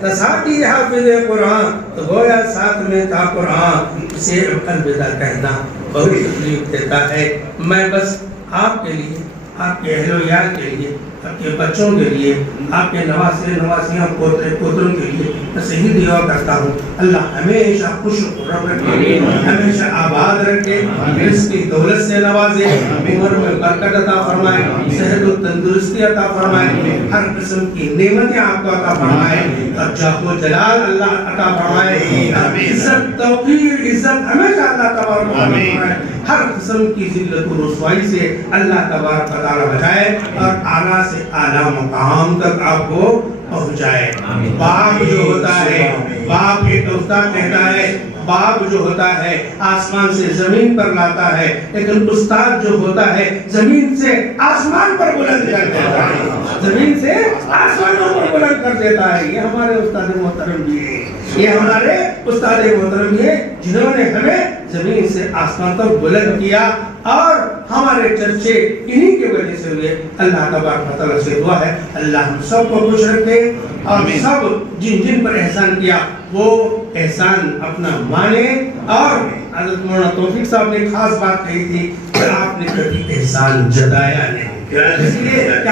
تصادی حافظ قرآن تو گویا ساتھ میں تھا قرآن، اسے الوداع کہنا بہت تکلیف دیتا ہے۔ میں بس آپ کے لیے، آپ کے اہل و عیال کے لیے، آپ کے بچوں کے لیے، آپ کے نواسے نواسیاں پوترے پوتروں کے لیے بس یہی دعا کرتا ہوں، اللہ ہمیشہ خوش خرم رکھے، ہمیشہ آباد رکھے، رزق کی دولت سے نوازے، عمر میں برکت عطا فرمائے، صحت و تندرستی عطا فرمائے، ہر قسم کی نعمتیں آپ کو عطا فرمائے، اور جاہ و جلال اللہ عطا فرمائے، عزت توقیر عزت ہمیشہ اللہ تبارک و تعالی فرمائے، ہر قسم کی ذلت و رسوائی سے اللہ تبارک و تعالی بچائے، اور اعلیٰ سے اعلیٰ مقام تک آپ کو پہنچائے۔ باپ جو ہوتا ہے، باپ ایک استاد کہتا ہے، باپ جو ہوتا ہے آسمان سے زمین پر لاتا ہے، لیکن استاد جو ہوتا ہے زمین سے آسمان پر بلند کر دیتا ہے، زمین سے آسمانوں پر بلند کر دیتا ہے۔ یہ ہمارے استاد محترم بھی ہیں، یہ ہمارے استاد محترم بھی ہیں جنہوں نے ہمیں زمین سے آسمان تک بلند کیا، اور ہمارے چرچے انہی کی وجہ سے ہوئے۔ اللہ تبارک و تعالیٰ سے دعا ہے اللہ ہم سب کو خوش رکھے، اور سب جن جن پر احسان کیا وہ احسان اپنا مانے۔ اور حضرت مولانا توفیق صاحب نے خاص بات کہی تھی کہ آپ نے کبھی احسان جتایا نہیں، اس لیے کہ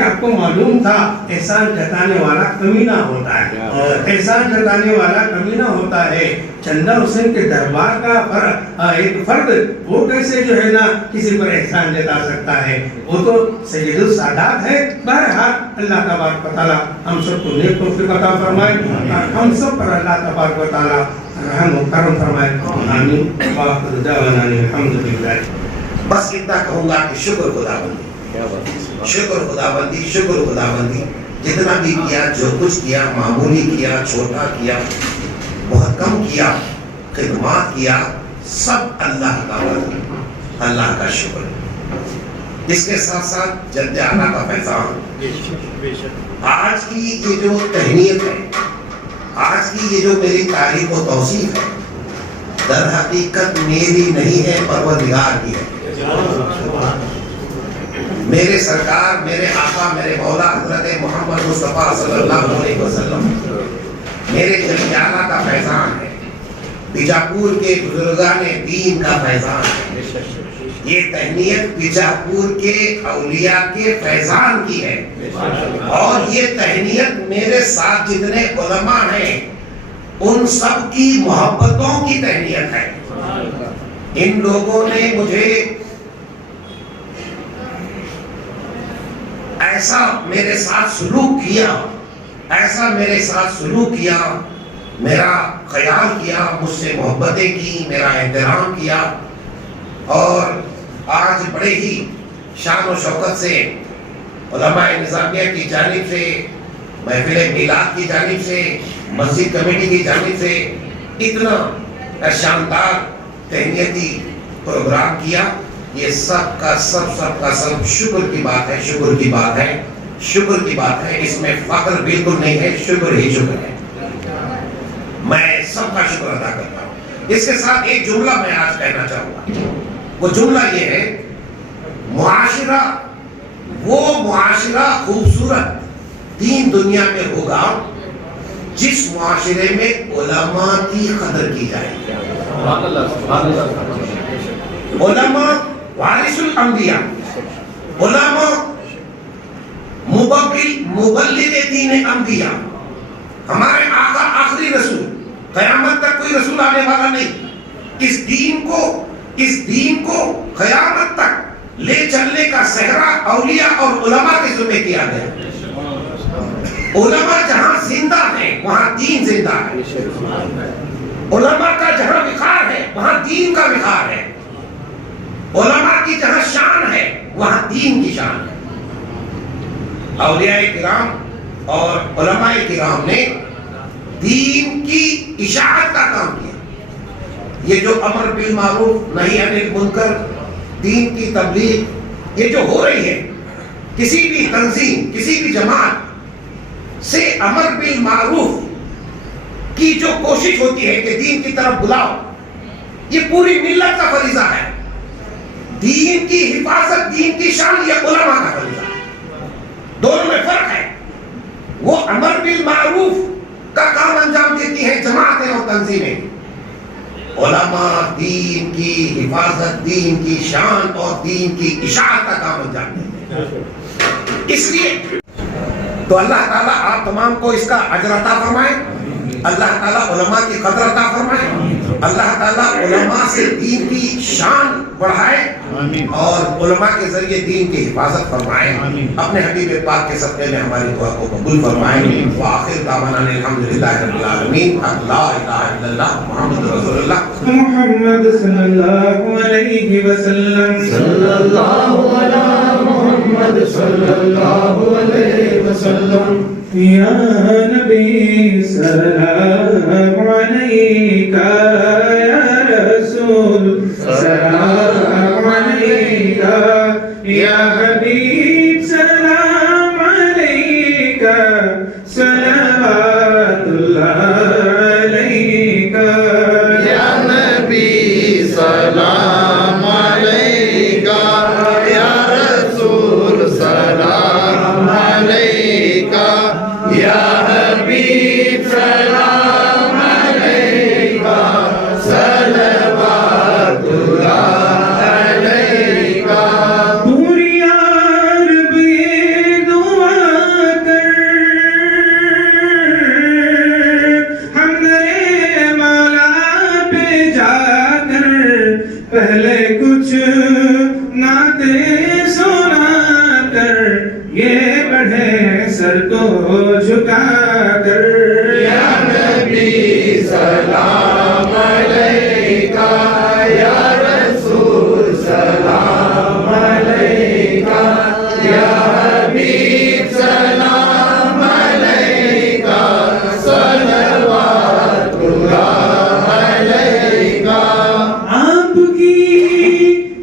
آپ کو معلوم تھا احسان جتانے والا کمینہ ہوتا ہے، احسان جتانے والا کمینہ ہوتا ہے۔ چندہ حسین کے دربار کا ایک فرد وہ کیسے جو ہے نا کسی پر احسان جتا سکتا ہے، وہ تو سید السادات ہے۔ بہرحال اللہ تبارک و تعالی ہم سب کو نیک توفیق عطا فرمائے، اور ہم سب پر اللہ تبارک و تعالی رحم و کرم فرمائے، آمین۔ وآخر دعوانا الحمدللہ۔ بس اتنا کہوں گا کہ شکر خداوندی، شکر خداوندی، شکر خداوندی، جتنا بھی کیا، جو کچھ کیا، معمولی کیا، چھوٹا کیا، بہت کم کیا، خدمات کیا، سب اللہ کا وعدہ، اللہ کا شکر۔ اس کے ساتھ ساتھ جد اعلیٰ کا فیضان، آج کی یہ جو تہنیت ہے، آج کی یہ جو میری تعریف و توصیف ہے، در حقیقت میری نہیں ہے، پروردگار کی ہے۔ میرے سرکار، میرے آقا، میرے مولا حضرت محمد مصطفیٰ صلی اللہ علیہ وسلم میرے جد اعلیٰ کا فیضان ہے، بیجاپور کے بزرگان دین کا فیضان ہے۔ یہ تہنیت بیجاپور کے اولیاء کے فیضان کی ہے، اور یہ تہنیت میرے ساتھ جتنے علماء ہیں ان سب کی محبتوں کی تہنیت ہے۔ ان لوگوں نے مجھے ایسا میرے ساتھ سلوک کیا، ایسا میرے ساتھ سلوک کیا، میرا خیال کیا، مجھ سے محبتیں کی، میرا احترام کیا، اور آج بڑے ہی شان و شوکت سے علماء نظامیہ کی جانب سے، محفل میلاد کی جانب سے، مسجد کمیٹی کی جانب سے اتنا شاندار تہنیتی پروگرام کیا۔ یہ سب کا سب شکر کی بات ہے، شکر کی بات ہے، شکر کی بات ہے۔ اس میں فخر بالکل نہیں ہے، شکر ہی شکر ہے۔ میں سب کا شکر ادا کرتا ہوں۔ اس کے ساتھ ایک جملہ میں آج کہنا چاہوں گا، وہ جملہ یہ ہے، معاشرہ، وہ معاشرہ خوبصورت دین دنیا میں ہوگا جس معاشرے میں علماء کی قدر کی جائے۔ علماء وارث الانبیاء، علماء مبلغ دین انبیاء، ہمارے آقا آخری رسول، قیامت تک کوئی رسول آنے والا نہیں۔ اس دین کو قیامت تک لے چلنے کا صحرا اولیاء اور علماء کے ذمہ کیا گیا۔ علماء جہاں زندہ ہیں وہاں دین زندہ ہے، علماء کا جہاں وقار ہے وہاں دین کا وقار ہے، علماء کی جہاں شان ہے وہاں دین کی شان ہے۔ اولیاء کرام اور علماء کرام نے دین کی اشاعت کا کام کیا۔ یہ جو امر بالمعروف نہی عن المنکر، دین کی تبلیغ یہ جو ہو رہی ہے، کسی بھی تنظیم کسی بھی جماعت سے امر بالمعروف کی جو کوشش ہوتی ہے کہ دین کی طرف بلاؤ، یہ پوری ملت کا فریضہ ہے۔ دین کی حفاظت دین کی شان یہ علماء کا فریضہ ہے، دونوں میں فرق ہے۔ وہ امر بالمعروف کا کام انجام دیتی ہیں جماعتیں اور تنظیمیں، علماء دین کی حفاظت دین کی شان اور دین کی اشاعت کا کام انجام دیتے ہیں۔ اس لیے تو اللہ تعالیٰ آپ تمام کو اس کا اجر عطا فرمائے، اللہ تعالیٰ علماء کی قدر عطا فرمائے، اللہ تعالیٰ علماء سے دین کی شان بڑھائے اور علماء کے ذریعے دین کی حفاظت فرمائے، اپنے حبیب پاک کے صدقے میں ہماری دعا کو قبول فرمائے۔ وآخر دعوانا الحمدللہ رب العالمین، لا الہ الا اللہ محمد رسول اللہ۔ محمد صلی اللہ علیہ وسلم، صلی اللہ علی محمد صلی اللہ علیہ وسلم، یا نبی سلام علیکہ، یا رسول سلام علیکہ، یا حبیب سلام علیکہ، صلوات اللہ علیکہ، یا نبی سلام علیکہ، یا رسول سلام علیکہ، یا حبیب سلام علیکہ، صلوات اللہ علیکہ۔ پوری عرب یہ دعا کر، حمدِ مولا پہ جا کر، پہلے کچھ نعتیں سنا کر، یہ بڑھے سر کو جھکا کر، یا نبی سلام علیکہ، یا رسول سلام علیکہ، یا حبیب سلام علیکہ، صلوات اللہ علیکہ۔ آپ کی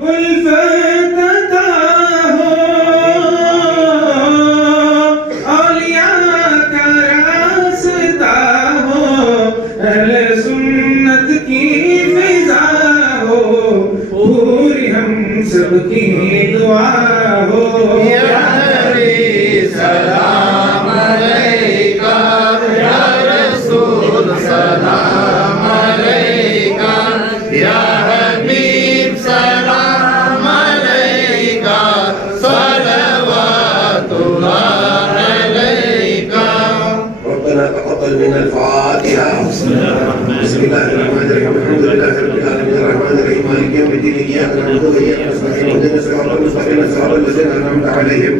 الفت عطا ہو، اولیاء کا راستہ ہو، اہل سنت کی فضا ہو، پوری ہم سب کی دعا ہو، یا نبی سلام علیکہ، یا رسول سلام علیکہ، یا حبیب سلام علیکہ، صلوات اللہ علیکہ۔ ربنا تقبل منا الفاتحة۔ بسم الله الرحمن الرحيم، الحمد لله رب العالمين، الرحمن الرحيم، مالك يوم الدين، إياك نعبد وإياك نستعين، اهدنا الصراط المستقيم، صراط الذين أنعمت عليهم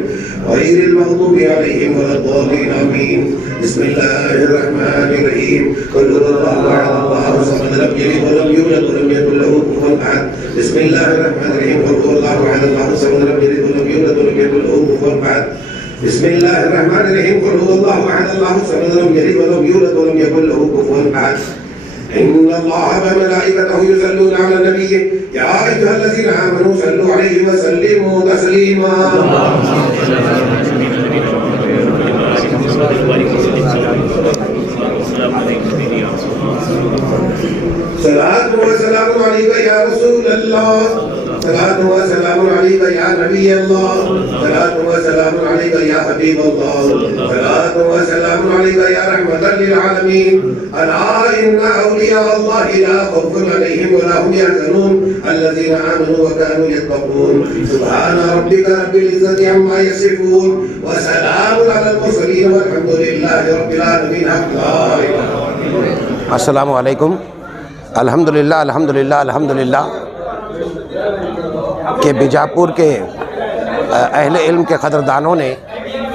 غير المغضوب عليهم ولا الضالين، آمين۔ بسم الله الرحمن الرحيم، قل هو الله أحد الله الصمد لم يلد ولم يولد ولم يكن له كفوا أحد۔ بسم الله الرحمن الرحيم، قل هو الله أحد الله الصمد لم يلد ولم يولد ولم يكن له كفوا أحد۔ بسم الله الرحمن الرحيم، قل هو الله أحد الله الصمد لم يلد ولم يولد ولم يكن له كفوا أحد۔ إن الله وملائكته يصلون على النبي يا أيها الذين آمنوا صلوا عليه وسلموا تسليما۔ صلاة وسلام عليك يا رسول الله، صلاة وسلام عليك يا نبي الله، صلاة وسلام عليك يا حبيب الله، صلاة وسلام عليك يا رحمة للعالمين۔ ألا إن أولياء الله لا خوف عليهم ولا هم يحزنون، الذين آمنوا وكانوا يتقون۔ سبحان ربك رب العزة عما يصفون، وسلام على المرسلين، والحمد لله رب العالمين۔ السلام علیکم۔ الحمدللہ الحمدللہ الحمدللہ کہ بیجاپور کے اہل علم کے قدردانوں نے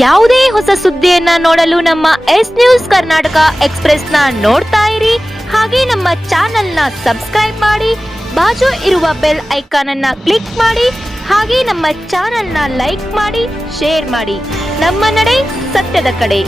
ಯಾವುದೇ ಹೊಸ ಸುದ್ದಿಯನ್ನ ನೋಡಲು ನಮ್ಮ ಎಸ್ ನ್ಯೂಸ್ ಕರ್ನಾಟಕ ಎಕ್ಸ್‌ಪ್ರೆಸ್ ನ ನೋಡ್ತಾ ಇರಿ, ಹಾಗೆ ನಮ್ಮ ಚಾನೆಲ್ ನ ಸಬ್ಸ್ಕ್ರೈಬ್ ಮಾಡಿ, ಬಾಜು ಇರುವ ಬೆಲ್ ಐಕಾನ್ ಅನ್ನ ಕ್ಲಿಕ್ ಮಾಡಿ, ಹಾಗೆ ನಮ್ಮ ಚಾನೆಲ್ ನ ಲೈಕ್ ಮಾಡಿ, ಶೇರ್ ಮಾಡಿ. ನಮ್ಮ ನಡೆ ಸತ್ಯದ ಕಡೆ.